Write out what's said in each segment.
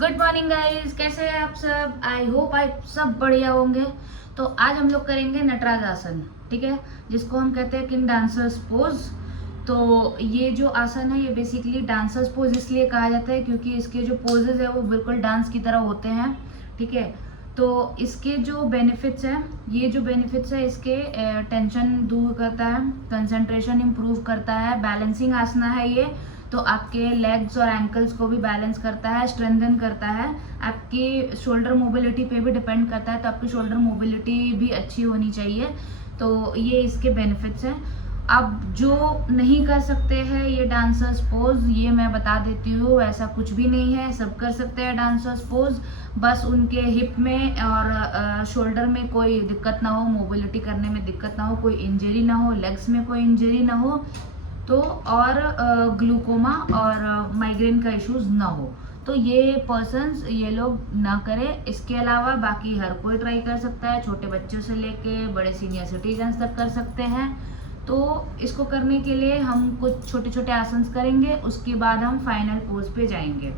Good morning guys, कैसे हैं आप सब। आई होप आप सब बढ़िया होंगे। तो आज हम लोग करेंगे नटराज आसन, ठीक है, जिसको हम कहते हैं किंग डांसर्स पोज। तो ये जो आसन है ये बेसिकली डांसर्स पोज इसलिए कहा जाता है क्योंकि इसके जो पोजेज है वो बिल्कुल डांस की तरह होते हैं, ठीक है। तो इसके जो बेनिफिट्स हैं, ये जो बेनिफिट्स है इसके टेंशन दूर करता है, कंसंट्रेशन इम्प्रूव करता है, बैलेंसिंग आसना है ये। तो आपके लेग्स और एंकल्स को भी बैलेंस करता है, स्ट्रेंथन करता है। आपकी शोल्डर मोबिलिटी पे भी डिपेंड करता है, तो आपकी शोल्डर मोबिलिटी भी अच्छी होनी चाहिए। तो ये इसके बेनिफिट्स हैं। अब जो नहीं कर सकते हैं ये डांसर्स पोज, ये मैं बता देती हूँ, ऐसा कुछ भी नहीं है, सब कर सकते हैं डांसर्स पोज। बस उनके हिप में और शोल्डर में कोई दिक्कत ना हो, मोबिलिटी करने में दिक्कत ना हो, कोई इंजरी ना हो, लेग्स में कोई इंजरी ना हो, तो और ग्लूकोमा और माइग्रेन का इश्यूज ना हो, तो ये पर्सन्स ये लोग ना करें। इसके अलावा बाकी हर कोई ट्राई कर सकता है, छोटे बच्चों से लेके बड़े सीनियर सिटीजन्स तक कर सकते हैं। तो इसको करने के लिए हम कुछ छोटे छोटे आसन करेंगे, उसके बाद हम फाइनल पोज पे जाएंगे,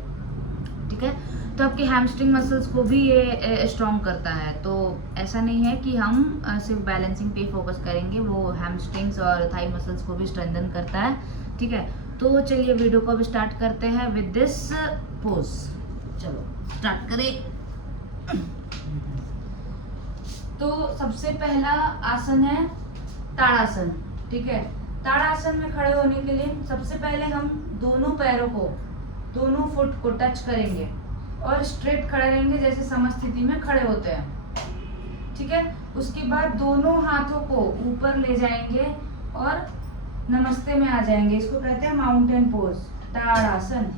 ठीक है। तो आपके हैमस्ट्रिंग मसल्स को भी ये स्ट्रॉन्ग करता है। तो ऐसा नहीं है कि हम सिर्फ बैलेंसिंग पे फोकस करेंगे, वो हैमस्ट्रिंग्स और थाई मसल्स को भी स्ट्रेंथन करता है, ठीक है। तो चलिए वीडियो को भी स्टार्ट करते हैं विद दिस पोज। चलो स्टार्ट करें। तो सबसे पहला आसन है ताड़ासन, ठीक है। ताड़ासन में खड़े होने के लिए सबसे पहले हम दोनों पैरों को, दोनों फुट को टच करेंगे और स्ट्रेट खड़े रहेंगे जैसे समस्थिति में खड़े होते हैं, ठीक है। उसके बाद दोनों हाथों को ऊपर ले जाएंगे और नमस्ते में आ जाएंगे, इसको कहते हैं माउंटेन पोज, ताड़ासन,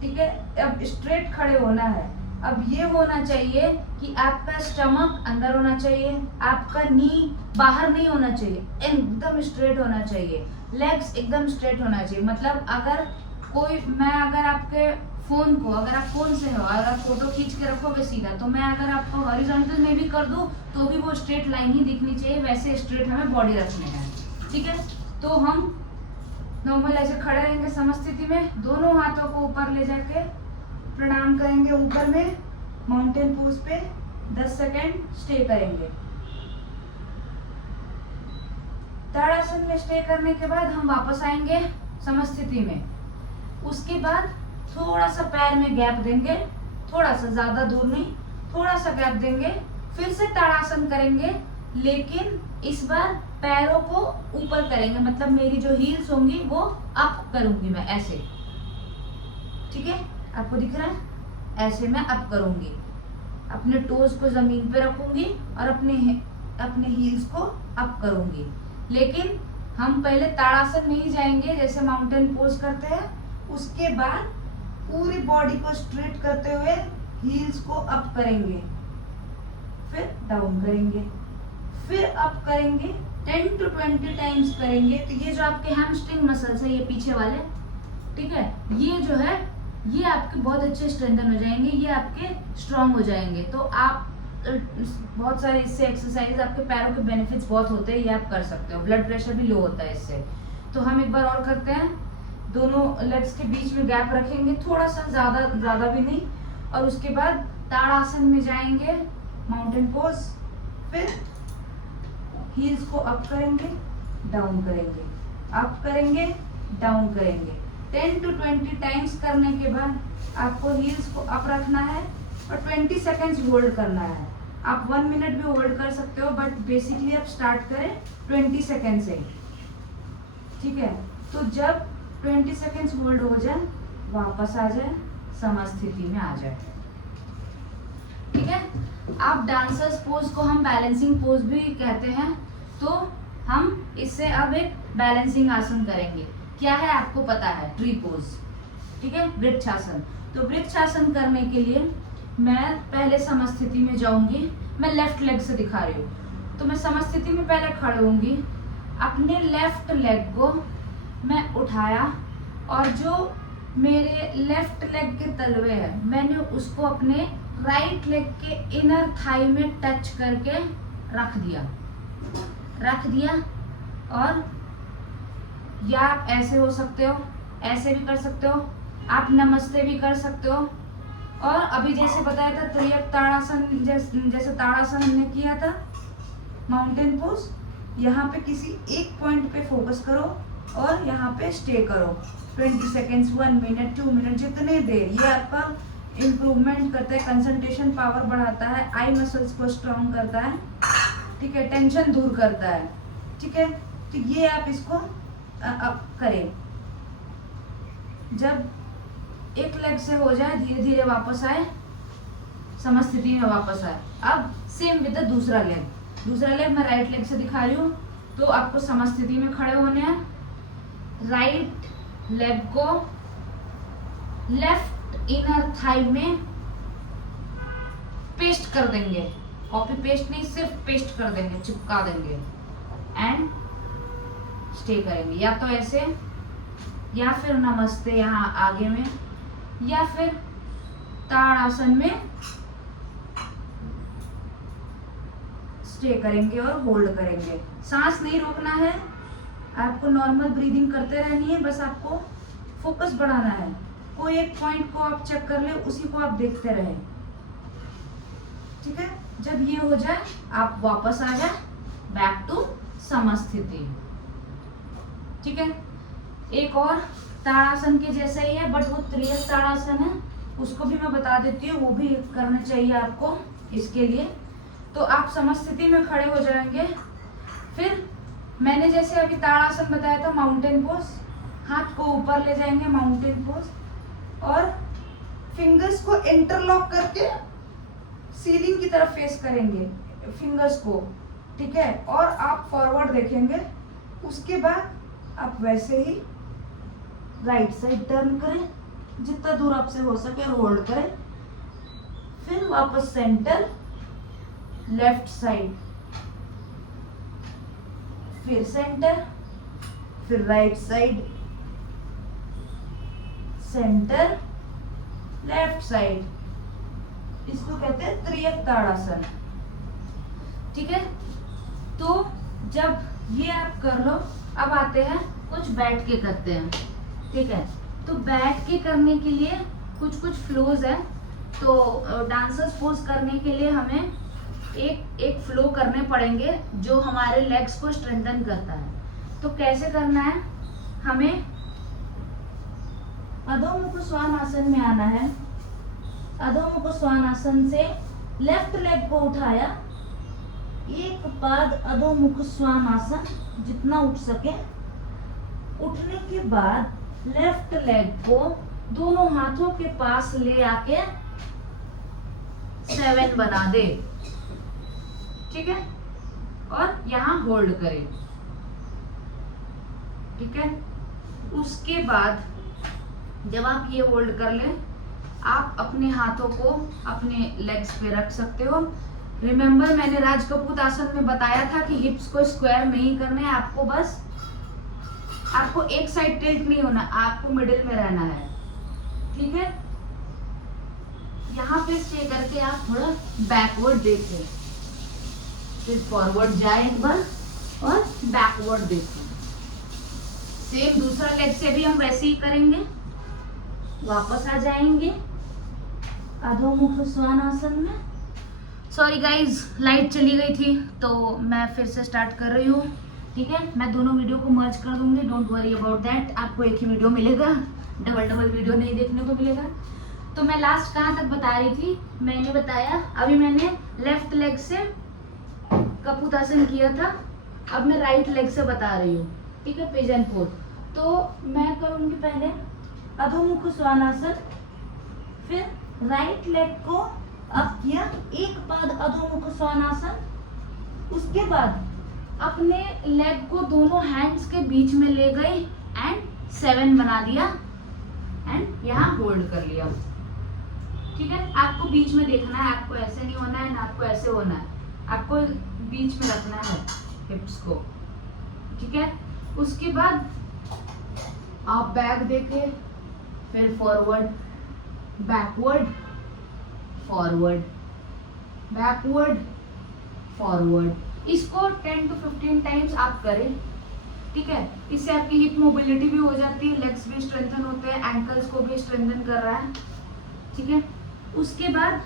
ठीक है। अब स्ट्रेट खड़े होना है। अब ये होना चाहिए कि आपका स्टमक अंदर होना चाहिए, आपका नी बाहर नहीं होना चाहिए, एकदम स्ट्रेट होना चाहिए, लेग्स एकदम स्ट्रेट होना चाहिए। मतलब अगर अगर आपके फोन को, अगर आप फोन से हो, अगर आप फोटो खींच के रखोगे सीधा, तो मैं अगर आपको हॉरिजॉन्टल में भी कर दूं तो भी वो स्ट्रेट लाइन ही दिखनी चाहिए, वैसे स्ट्रेट हमें बॉडी रखनी है, ठीक है। तो हम नॉर्मल ऐसे खड़े रहेंगे समस्थिति में, दोनों हाथों को ऊपर ले जाके प्रणाम करेंगे ऊपर में, माउंटेन पोज पे 10 सेकेंड स्टे करेंगे। ताड़ासन में स्टे करने के बाद हम वापस आएंगे समस्थिति में। उसके बाद थोड़ा सा पैर में गैप देंगे, थोड़ा सा, ज्यादा दूर नहीं, थोड़ा सा गैप देंगे, फिर से ताड़ासन करेंगे, लेकिन इस बार पैरों को ऊपर करेंगे। मतलब मेरी जो हील्स होंगी वो अप करूंगी मैं, ऐसे, ठीक है, आपको दिख रहा है, ऐसे मैं अप करूंगी, अपने टोज को जमीन पे रखूंगी और अपने हील्स को अप करूंगी। लेकिन हम पहले ताड़ासन में ही जाएंगे जैसे माउंटेन पोज करते हैं, उसके बाद पूरी बॉडी को स्ट्रेट करते हुए हील्स को अप करेंगे, फिर डाउन करेंगे, फिर अप करेंगे, 10 to 20 टाइम्स करेंगे। तो ये जो आपके हैमस्ट्रिंग मसल्स है, ये पीछे वाले, ठीक है, ये जो है ये आपके बहुत अच्छे स्ट्रेंथन हो जाएंगे, ये आपके स्ट्रांग हो जाएंगे। तो आप बहुत सारे इससे एक्सरसाइज, आपके पैरों के बेनिफिट्स बहुत होते हैं, ये आप कर सकते हो। ब्लड प्रेशर भी लो होता है इससे। तो हम एक बार और करते हैं, दोनों लेग्स के बीच में गैप रखेंगे, थोड़ा सा, ज्यादा भी नहीं, और उसके बाद ताड़ासन में जाएंगे, माउंटेन पोज, फिर हील्स को अप करेंगे, डाउन करेंगे, अप करेंगे, डाउन करेंगे। 10 to 20 टाइम्स करने के बाद आपको हील्स को अप रखना है और 20 सेकेंड्स होल्ड करना है। आप 1 मिनट भी होल्ड कर सकते हो, बट बेसिकली आप स्टार्ट करें 20 सेकेंड से, ठीक है। तो जब 20 सेकेंड्स होल्ड हो जाए, वापस आ जाए, समस्थिति में आ जाए, ठीक है। अब डांसर्स पोज को हम बैलेंसिंग पोज भी कहते हैं। तो हम इससे अब एक बैलेंसिंग आसन करेंगे। क्या है आपको पता है? ट्री पोज, ठीक है, वृक्षासन। तो वृक्षासन करने के लिए मैं पहले समस्थिति में जाऊंगी, मैं लेफ्ट लेग से दिखा रही हूँ। तो मैं समस्थिति में पहले खड़े होंगी, अपने लेफ्ट लेग को मैं उठाया और जो मेरे लेफ्ट लेग के तलवे है, मैंने उसको अपने राइट लेग के इनर थाई में टच करके रख दिया। और या आप ऐसे हो सकते हो, ऐसे भी कर सकते हो, आप नमस्ते भी कर सकते हो, और अभी जैसे बताया था त्रियक ताड़ासन, जैसे ताड़ासन हमने किया था माउंटेन पोज, यहाँ पे किसी एक पॉइंट पे फोकस करो और यहाँ पे स्टे करो 20 सेकेंड्स, 1 मिनट, 2 मिनट, जितने देर। ये आपका इम्प्रूवमेंट करता है, कंसंट्रेशन पावर बढ़ाता है, आई मसल्स को स्ट्रॉन्ग करता है, ठीक है, टेंशन दूर करता है, ठीक है। तो ये आप इसको अब करें। जब एक लेग से हो जाए धीरे धीरे वापस आए, समस्थिति में वापस आए। अब सेम विद द दूसरा लेग। दूसरा लेग मैं राइट लेग से दिखा रही हूँ। तो आपको समस्थिति में खड़े होने हैं, राइट लेग को लेफ्ट इनर थाई में पेस्ट कर देंगे, कॉपी पेस्ट नहीं, सिर्फ पेस्ट कर देंगे, चिपका देंगे एंड स्टे करेंगे, या तो ऐसे या फिर नमस्ते यहाँ आगे में, या फिर ताड़ासन में स्टे करेंगे और होल्ड करेंगे। सांस नहीं रोकना है, आपको नॉर्मल ब्रीदिंग करते रहनी है, बस आपको फोकस बढ़ाना है। कोई एक पॉइंट को आप चेक कर ले, उसी को आप देखते रहे, ठीक है। जब ये हो जाए आप वापस आ जाए बैक टू समस्थिति, ठीक है। एक और ताड़ासन के जैसा ही है, बट वो त्रियक ताड़ासन है, उसको भी मैं बता देती हूँ, वो भी करना चाहिए आपको इसके लिए। तो आप समस्थिति में खड़े हो जाएंगे। फिर मैंने जैसे अभी ताड़ासन बताया था माउंटेन पोज, हाथ को ऊपर ले जाएंगे माउंटेन पोज, और फिंगर्स को इंटरलॉक करके सीलिंग की तरफ फेस करेंगे फिंगर्स को, ठीक है। और आप फॉरवर्ड देखेंगे। उसके बाद आप वैसे ही राइट साइड टर्न करें, जितना दूर आपसे हो सके होल्ड करें। फिर वापस सेंटर, लेफ्ट साइड, फिर सेंटर, फिर right side, centre, left side. इसको कहते हैं त्रियक ताड़ासन, ठीक है। तो जब ये आप कर लो, अब आते हैं कुछ बैठ के करते हैं, ठीक है। तो बैठ के करने के लिए कुछ कुछ फ्लोज है। तो डांसर्स पोज करने के लिए हमें एक एक फ्लो करने पड़ेंगे जो हमारे लेग्स को स्ट्रेंथन करता है। तो कैसे करना है, हमें अधोमुख श्वानासन में आना है। अधोमुख श्वानासन से लेफ्ट लेग को उठाया, एक पाद अधोमुख श्वानासन, जितना उठ सके। उठने के बाद लेफ्ट लेग को दोनों हाथों के पास ले आके 7 बना दे, ठीक है। और यहाँ होल्ड करें, ठीक है। उसके बाद जब आप ये होल्ड कर लें, आप अपने हाथों को अपने लेग्स पे रख सकते हो। रिमेम्बर मैंने राजकपूत आसन में बताया था कि हिप्स को स्क्वायर नहीं करना है, आपको बस आपको एक साइड टिल्ट नहीं होना, आपको मिडिल में रहना है, ठीक है। यहाँ पे स्टे करके आप थोड़ा बैकवर्ड देखें, फिर फॉरवर्ड जाए एक बार और बैकवर्ड देखें। सेम दूसरा लेग से भी हम वैसे ही करेंगे। वापस आ जाएंगे अधोमुख श्वानासन में। सॉरी गाइज, लाइट चली गई थी तो मैं फिर से स्टार्ट कर रही हूँ, ठीक है। मैं दोनों वीडियो को मर्ज कर दूंगी, डोंट वरी अबाउट दैट। आपको एक ही वीडियो मिलेगा, डबल वीडियो नहीं देखने को मिलेगा। तो मैं लास्ट कहाँ तक बता रही थी, मैंने बताया अभी मैंने लेफ्ट लेग से कपूतासन किया था, अब मैं राइट लेग से बता रही हूँ, ठीक है, पिजन पोज। तो मैं करूँगी पहले अधोमुख श्वानासन, फिर राइट लेग को अप किया, एक पाद अधोमुख श्वानासन। उसके बाद अपने लेग को दोनों हैंड्स के बीच में ले गई एंड 7 बना दिया एंड यहाँ होल्ड कर लिया, ठीक है। आपको बीच में देखना है, आपको ऐसे नहीं होना है ना आपको ऐसे होना है, आपको बीच में रखना है हिप्स को, ठीक है। उसके बाद आप बैक देखे, फिर forward, backward, forward, backward, forward. इसको 10 to 15 टाइम्स आप करें, ठीक है। इससे आपकी हिप मोबिलिटी भी हो जाती है, लेग्स भी स्ट्रेंथन होते हैं, एंकल्स को भी स्ट्रेंथन कर रहा है, ठीक है। उसके बाद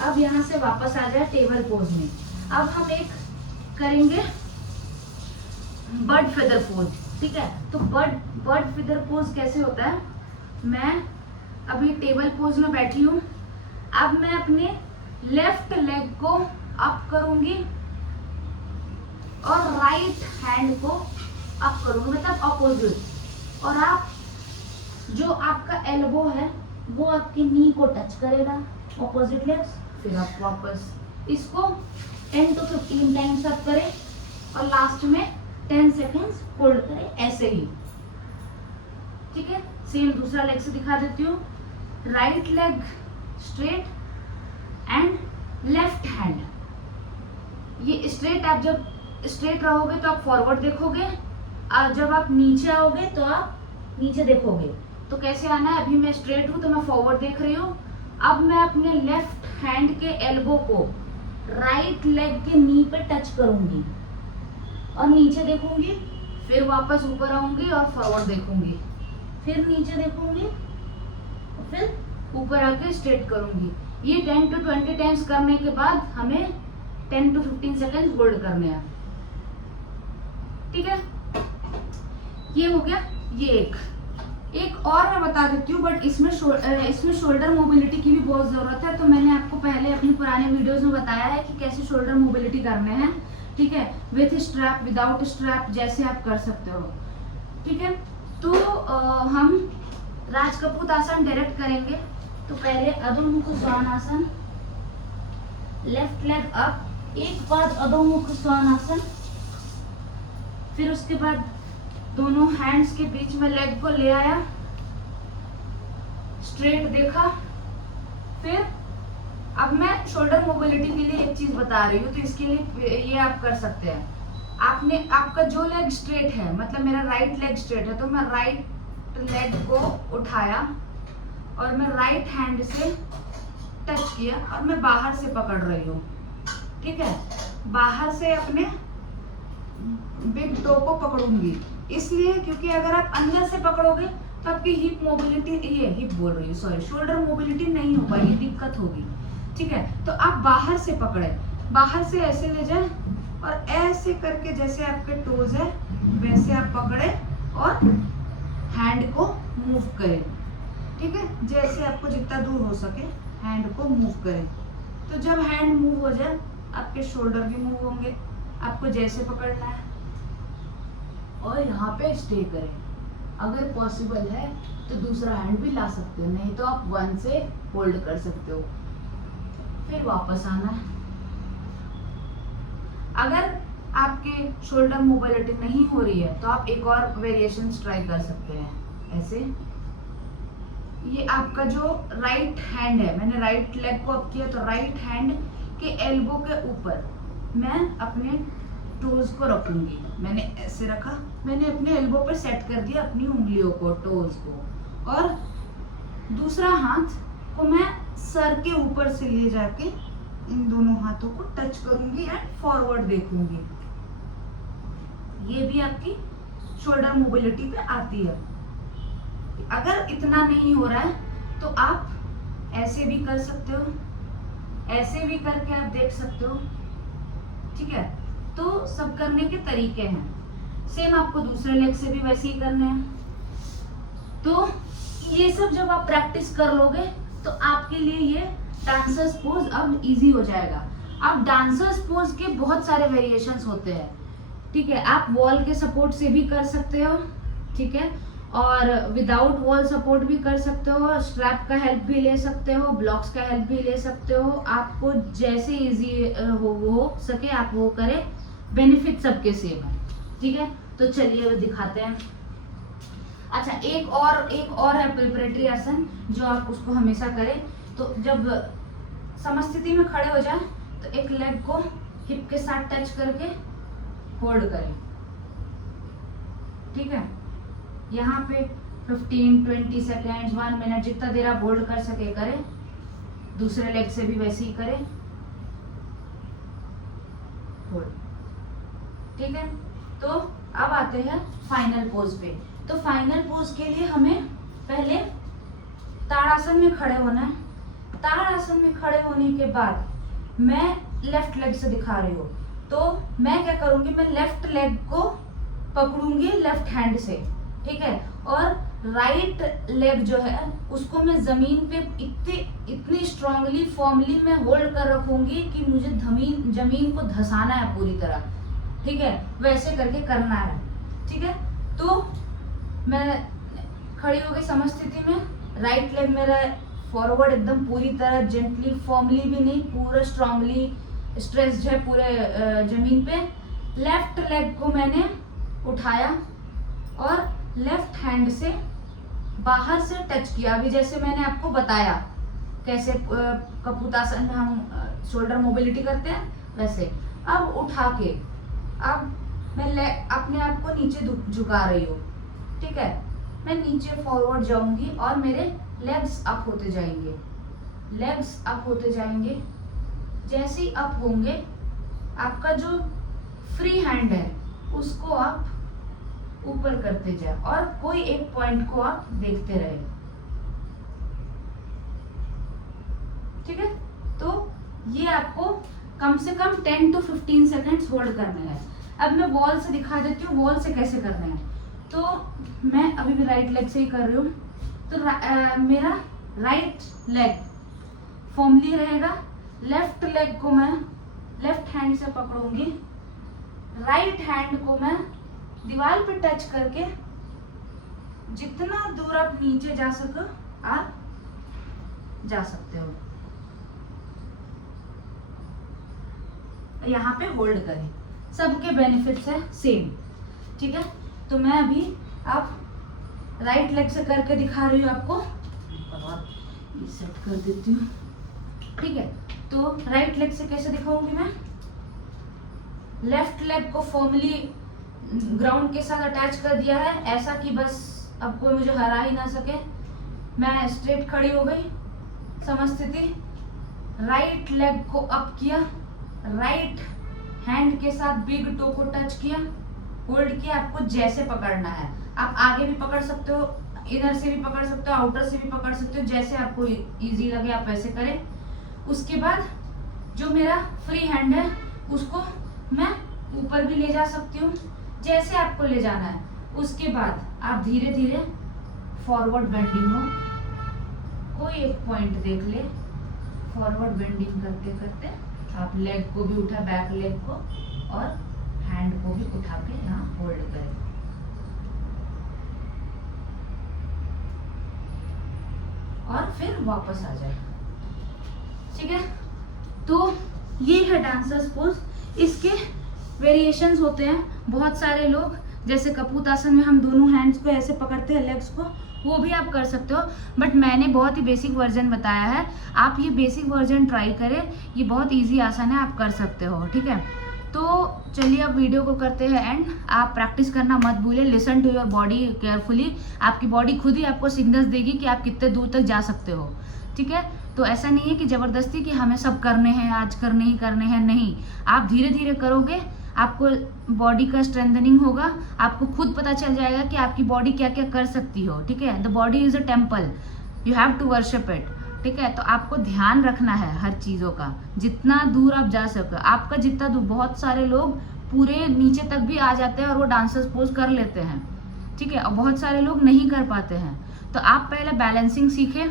अब यहाँ से वापस आ जाए टेबल पोज में। अब हम एक करेंगे बर्ड फेदर पोज, ठीक है। तो बर्ड फेदर पोज कैसे होता है, मैं अभी टेबल पोज में बैठी हूँ। अब मैं अपने लेफ्ट लेग को अप करूंगी और राइट हैंड को अप करूंगी, मतलब अपोजिट। और आप जो आपका एल्बो है वो आपके नी को टच करेगा, अपोजिट लेग्स। फिर आप वापस इसको 10 to 15 टाइम्स अप करें और लास्ट में 10 सेकेंड्स होल्ड करें, ऐसे ही, ठीक है। सेम दूसरा लेग से दिखा देती हूँ। Right leg straight and left hand, ये स्ट्रेट। आप जब स्ट्रेट रहोगे तो आप फॉरवर्ड देखोगे, और जब आप नीचे आओगे तो आप नीचे देखोगे। तो कैसे आना है, अभी मैं स्ट्रेट हूं तो मैं फॉरवर्ड देख रही हूँ। अब मैं अपने लेफ्ट हैंड के एल्बो को राइट लेग के नी पे टच करूंगी और नीचे देखूंगी, फिर वापस ऊपर आऊंगी और फॉरवर्ड देखूंगी, फिर नीचे देखूंगी, फिर ऊपर आके स्ट्रेट करूंगी। ये 10 to 20 टाइम्स करने के बाद हमें 10 to 15 सेकेंड होल्ड करने हैं, ठीक है। ये हो गया। ये एक और मैं बता देती हूँ, बट इसमें शोल्डर मोबिलिटी की भी बहुत जरूरत है। तो मैंने आपको पहले अपनी पुराने वीडियोस में बताया है कि कैसे शोल्डर मोबिलिटी करने हैं, ठीक है। विथ स्ट्रैप, विदाउट स्ट्रैप, जैसे आप कर सकते हो, ठीक है। तो हम राजकपूत आसन डायरेक्ट करेंगे। तो पहले अधोमुख श्वानासन, लेफ्ट लेग अप, एक बाद अधोमुख श्वानासन, फिर उसके बाद दोनों हैंड्स के बीच में लेग को ले आया, स्ट्रेट देखा। फिर अब मैं शोल्डर मोबिलिटी के लिए एक चीज बता रही हूँ, तो इसके लिए ये आप कर सकते हैं। आपका जो लेग स्ट्रेट है, मतलब मेरा राइट लेग स्ट्रेट है, तो मैं राइट लेग को उठाया और मैं राइट हैंड से टच किया और मैं बाहर से पकड़ रही हूँ, ठीक है। बाहर से अपने बिग टो को पकड़ूंगी, इसलिए क्योंकि अगर आप अंदर से पकड़ोगे तो आपकी हिप मोबिलिटी, ये हिप बोल रही हूँ, सॉरी, शोल्डर मोबिलिटी नहीं हो पाएगी, दिक्कत होगी, ठीक है। तो आप बाहर से पकड़े, बाहर से ऐसे ले जाए और ऐसे करके जैसे आपके टोज है वैसे आप पकड़े और हैंड को मूव करें, ठीक है। जैसे आपको जितना दूर हो सके हैंड को मूव करें। तो जब हैंड मूव हो जाए आपके शोल्डर भी मूव होंगे, आपको जैसे पकड़ना है, और यहाँ पे स्टे करें। अगर पॉसिबल है तो दूसरा हैंड भी ला सकते हो, नहीं तो आप 1 से होल्ड कर सकते हो, फिर वापस आना है। अगर आपके शोल्डर मोबिलिटी नहीं हो रही है तो आप एक और वेरिएशन ट्राई कर सकते हैं, ऐसे। ये आपका जो राइट हैंड है, मैंने राइट लेग को अप किया, तो राइट हैंड के एल्बो के ऊपर मैं अपने टोज को रखूंगी। मैंने ऐसे रखा, मैंने अपने एल्बो पर सेट कर दिया अपनी उंगलियों को, टोज को, और दूसरा हाथ को मैं सर के ऊपर से ले जाके इन दोनों हाथों को टच करूंगी एंड फॉरवर्ड देखूंगी। ये भी आपकी शोल्डर मोबिलिटी पे आती है। अगर इतना नहीं हो रहा है तो आप ऐसे भी कर सकते हो, ऐसे भी करके आप देख सकते हो, ठीक है। तो सब करने के तरीके हैं। सेम आपको दूसरे लेग से भी वैसे ही करने हैं। तो ये सब जब आप प्रैक्टिस कर लोगे तो आपके लिए ये डांसर्स पोज अब इजी हो जाएगा। अब डांसर्स पोज के बहुत सारे वेरिएशंस होते हैं, ठीक है। आप वॉल के सपोर्ट से भी कर सकते हो, ठीक है, और विदाउट वॉल सपोर्ट भी कर सकते हो, स्ट्रैप का हेल्प भी ले सकते हो, ब्लॉक्स का हेल्प भी ले सकते हो। आपको जैसे इजी हो सके आप वो करें, बेनिफिट सबके सेम है, ठीक है। तो चलिए दिखाते हैं। अच्छा, एक और है प्रिपरेटरी आसन जो आप उसको हमेशा करें। तो जब समस्थिति में खड़े हो जाए तो एक लेग को हिप के साथ टच करके होल्ड करें, ठीक है। यहाँ पे 15, 20 सेकेंड्स, 1 मिनट, जितना देर आप होल्ड कर सके करें। दूसरे लेग से भी वैसे ही करें, होल्ड, ठीक है। तो अब आते हैं फाइनल पोज पे। तो फाइनल पोज के लिए हमें पहले ताड़ासन में खड़े होना है। ताड़ासन ताड़ासन में खड़े होने के बाद मैं लेफ्ट लेग से दिखा रही हूँ, तो मैं क्या करूंगी, मैं लेफ्ट लेग को पकड़ूंगी लेफ्ट हैंड से, ठीक है, और राइट लेग जो है उसको मैं जमीन पे इतनी स्ट्रांगली फॉर्मली मैं होल्ड कर रखूंगी कि मुझे जमीन को धसाना है पूरी तरह, ठीक है, वैसे करके करना है, ठीक है। तो मैं खड़ी हो गई समस्थिति में, राइट लेग मेरा फॉरवर्ड एकदम पूरी तरह जेंटली फॉर्मली भी नहीं, पूरा स्ट्रांगली स्ट्रेस्ड है पूरे जमीन पे। लेफ्ट लेग को मैंने उठाया और लेफ्ट हैंड से बाहर से टच किया, अभी जैसे मैंने आपको बताया कैसे कपूतासन में हम शोल्डर मोबिलिटी करते हैं वैसे। अब उठा के अब मैं अपने आप को नीचे झुका रही हूँ, ठीक है, मैं नीचे फॉरवर्ड जाऊंगी और मेरे लेग्स अप होते जाएंगे, लेग्स अप होते जाएंगे। जैसे ही अप होंगे आपका जो फ्री हैंड है उसको आप ऊपर करते जाए और कोई एक पॉइंट को आप देखते रहे, ठीक है। तो ये आपको कम से कम 10 to 15 सेकेंड्स होल्ड करने हैं। अब मैं वॉल से दिखा देती हूँ वॉल से कैसे करने हैं। तो मैं अभी भी राइट लेग से ही कर रही हूँ, तो मेरा राइट लेग फॉर्मली रहेगा, लेफ्ट लेग को मैं लेफ्ट हैंड से पकड़ूंगी, राइट हैंड को मैं दीवार पे टच करके जितना दूर आप नीचे जा सको आप जा सकते हो, यहाँ पे होल्ड करें, सबके बेनिफिट्स है सेम, ठीक है। तो मैं अभी आप राइट लेग से करके दिखा रही हूँ आपको, ये सेट कर देती हूँ, ठीक है। तो राइट लेग से कैसे दिखाऊंगी मैं, लेफ्ट लेग को फॉर्मली ग्राउंड के साथ अटैच कर दिया है, ऐसा कि बस अब कोई मुझे हरा ही ना सके। मैं स्ट्रेट खड़ी हो गई समस्थिति, राइट लेग को अप किया, राइट हैंड के साथ बिग टो को टच किया, होल्ड किया। आपको जैसे पकड़ना है, आप आगे भी पकड़ सकते हो, इनर से भी पकड़ सकते हो, आउटर से भी पकड़ सकते हो, जैसे आपको इजी लगे आप वैसे करें। उसके बाद जो मेरा फ्री हैंड है उसको मैं ऊपर भी ले जा सकती हूँ, जैसे आपको ले जाना है। उसके बाद आप धीरे धीरे फॉरवर्ड बेंडिंग हो, कोई एक पॉइंट देख ले, फॉरवर्ड बेंडिंग करते करते आप लेग को भी उठा, बैक लेग को और हैंड को भी उठा के यहाँ होल्ड करें। और फिर वापस आ जाए, ठीक है। तो ये है डांसर्स पोज। इसके वेरिएशंस होते हैं बहुत सारे लोग, जैसे कपूतासन में हम दोनों हैंड्स को ऐसे पकड़ते हैं लेग्स को, वो भी आप कर सकते हो, बट मैंने बहुत ही बेसिक वर्जन बताया है। आप ये बेसिक वर्जन ट्राई करें, ये बहुत इजी आसान है, आप कर सकते हो, ठीक है। तो चलिए अब वीडियो को करते हैं एंड। आप प्रैक्टिस करना मत भूलिए, listen to your body carefully. आपकी बॉडी खुद ही आपको सिग्नल्स देगी कि आप कितने दूर तक जा सकते हो, ठीक है। तो ऐसा नहीं है कि ज़बरदस्ती कि हमें सब करने हैं, आज करने ही करने हैं, नहीं। आप धीरे धीरे करोगे, आपको बॉडी का स्ट्रेंथनिंग होगा, आपको खुद पता चल जाएगा कि आपकी बॉडी क्या क्या कर सकती हो, ठीक है। The body is a temple, you have to worship it, ठीक है। तो आपको ध्यान रखना है हर चीज़ों का, जितना दूर आप जा सको, आपका जितना दूर। बहुत सारे लोग पूरे नीचे तक भी आ जाते हैं और वो डांसर्स पोज कर लेते हैं, ठीक है, और बहुत सारे लोग नहीं कर पाते हैं। तो आप पहले बैलेंसिंग सीखें,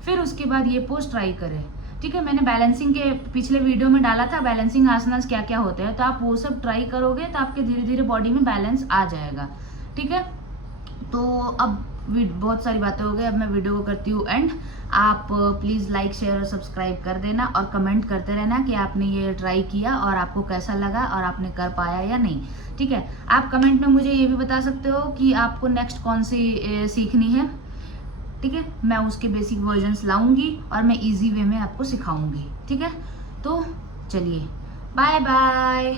फिर उसके बाद ये पोज ट्राई करें, ठीक है। मैंने बैलेंसिंग के पिछले वीडियो में डाला था, बैलेंसिंग आसनास क्या क्या होते हैं, तो आप वो सब ट्राई करोगे तो आपके धीरे धीरे बॉडी में बैलेंस आ जाएगा, ठीक है। तो अब बहुत सारी बातें हो गई, अब मैं वीडियो को करती हूँ एंड। आप प्लीज़ लाइक शेयर और सब्सक्राइब कर देना और कमेंट करते रहना कि आपने ये ट्राई किया और आपको कैसा लगा और आपने कर पाया या नहीं, ठीक है। आप कमेंट में मुझे ये भी बता सकते हो कि आपको नेक्स्ट कौन सी सीखनी है, ठीक है। मैं उसके बेसिक वर्जन्स लाऊंगी और मैं इजी वे में आपको सिखाऊंगी, ठीक है। तो चलिए, बाय बाय।